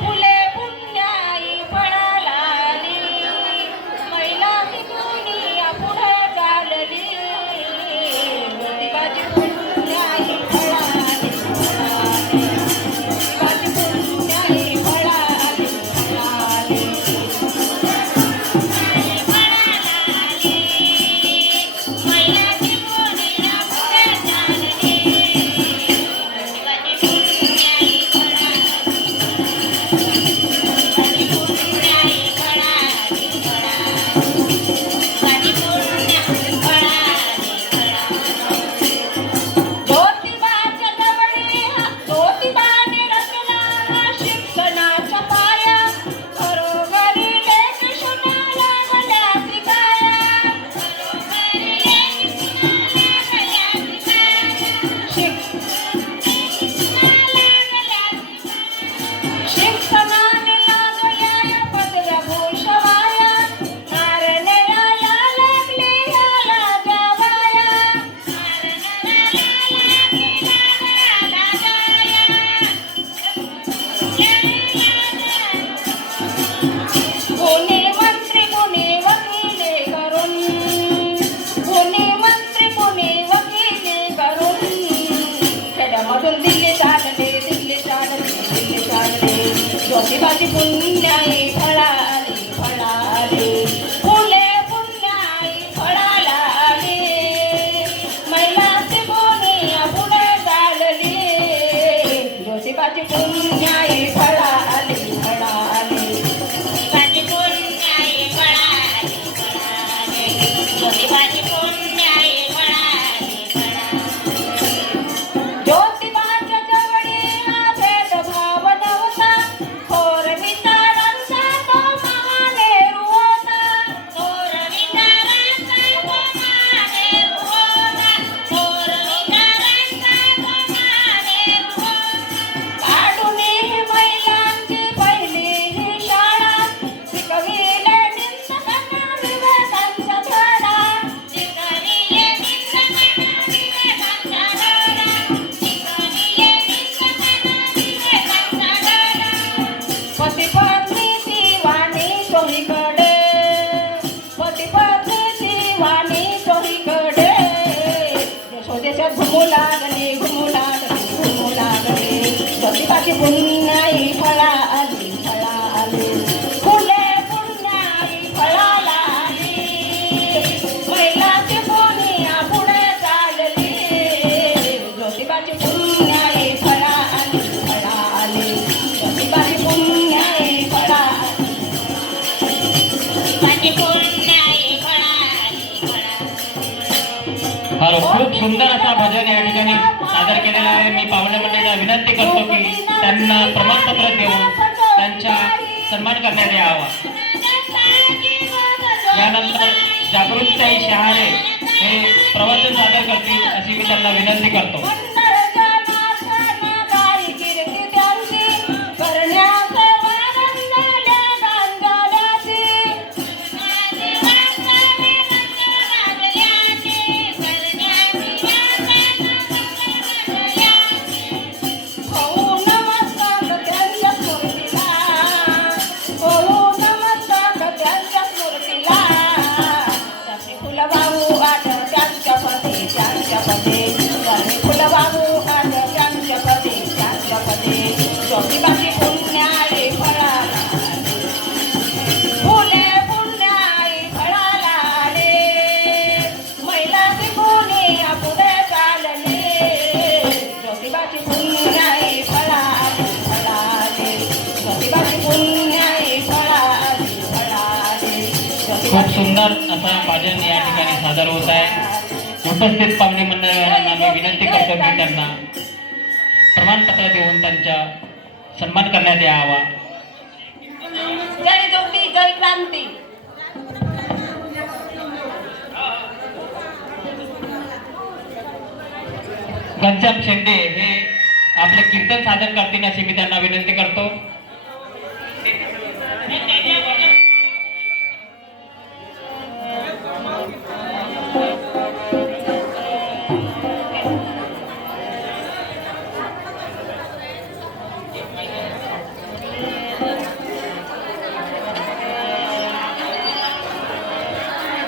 फुले पुण्याई फळाला आली, महिला दुनिया पुढे चालली. ज्योतिबाची पुण्याई फळाली, ज्योतिबाची पुण्याई फळाली, फळाली. ज्योतिबाची पुण्याई फळाली, फळाली. फुले पुण्याई फळाला आली, महिलाची दुनिया पुढे चालली. ज्योतिबाची पुण्याई फळाली, फळाली. ज्योतिबाची पुण्याई फळाली, फळाली. ज्योतिबाची पुण्याई फळाली, फळाली. ज्योतिबाच्या जवळी हा भेदभाव नव्हता, थोर विचारांचा तो महामेरू होता. थोर विचारांचा तो महामेरू होता. थोर विचारांचा तो महामेरू होता. काढून ही महिलांची पहिली ही शाळा, शिकविले निंदकांना विवेकांचा धडा. शिकविले निंदकांना विवेकांचा धडा. शिकविले निंदकांना विवेकांचा धडा. पती पत्नीची वाणी चोहीकडे, पती पत्नीची वाणी चोहीकडे. देशोदेशात घुमू लागले, घुमू लागले, घुमू लागले. ज्योतिबाची पुण्याई फळाली, फळाली. फुले पुण्याई फळाला आली, महिलाची दुनिया पुढे चालली. ज्योतिबाची पुण्याई फळाली, फळाली. ज्योतिबाची पुण्याई फळाली, ज्योतिबाची पुण्याई फळाली, फळाली. खूप सुंदर असा भजन या ठिकाणी सादर केलेला आहे. मी पाहुणे मंडळीला विनंती करतो की त्यांना प्रमाणपत्र देऊन त्यांचा सन्मान करण्यात यावा. यानंतर जागृतताई शहाणे हे प्रवचन सादर करतील अशी मी त्यांना विनंती करतो. ज्योतिबाची पुण्याई फळाला, फुले पुण्याई फळाला आली, महिलाची दुनिया पुढे चालली. ज्योतिबाची पुण्याई फळाली, फळाली. ज्योतिबाची पुण्याई फळाली, फळाली. खूप सुंदर असा भजन या ठिकाणी सादर होत आहे. उपस्थित पाहुणे मंडळांना मी विनंती करतो की त्यांना प्रमाणपत्र देऊन त्यांचा सन्मान करण्यात यावा. जय ज्योती, जय क्रांती. घनश्याम शेंडे हे आपले कीर्तन सादर करतील अशी मी त्यांना विनंती करतो.